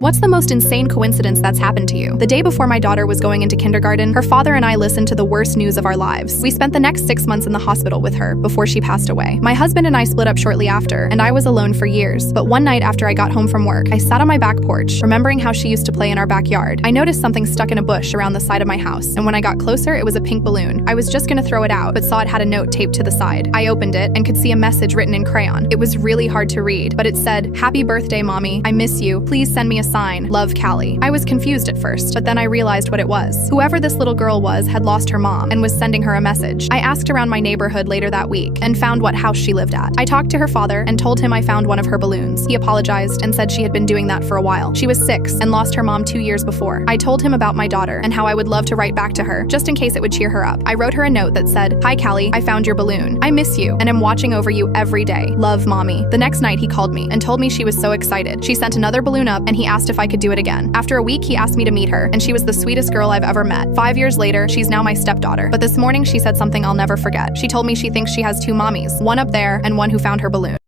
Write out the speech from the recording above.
What's the most insane coincidence that's happened to you? The day before my daughter was going into kindergarten, her father and I listened to the worst news of our lives. We spent the next 6 months in the hospital with her before she passed away. My husband and I split up shortly after, and I was alone for years. But one night after I got home from work, I sat on my back porch, remembering how she used to play in our backyard. I noticed something stuck in a bush around the side of my house, and when I got closer, it was a pink balloon. I was just gonna throw it out, but saw it had a note taped to the side. I opened it and could see a message written in crayon. It was really hard to read, but it said, "Happy birthday, Mommy. I miss you. Please send me a sign. Love, Callie." I was confused at first, but then I realized what it was. Whoever this little girl was had lost her mom and was sending her a message. I asked around my neighborhood later that week and found what house she lived at. I talked to her father and told him I found one of her balloons. He apologized and said she had been doing that for a while. She was 6 and lost her mom 2 years before. I told him about my daughter and how I would love to write back to her, just in case it would cheer her up. I wrote her a note that said, "Hi Callie, I found your balloon. I miss you and am watching over you every day. Love, Mommy." The next night he called me and told me she was so excited. She sent another balloon up and he asked if I could do it again. After a week, he asked me to meet her, and she was the sweetest girl I've ever met. 5 years later, she's now my stepdaughter. But this morning, she said something I'll never forget. She told me she thinks she has 2 mommies, one up there and one who found her balloon.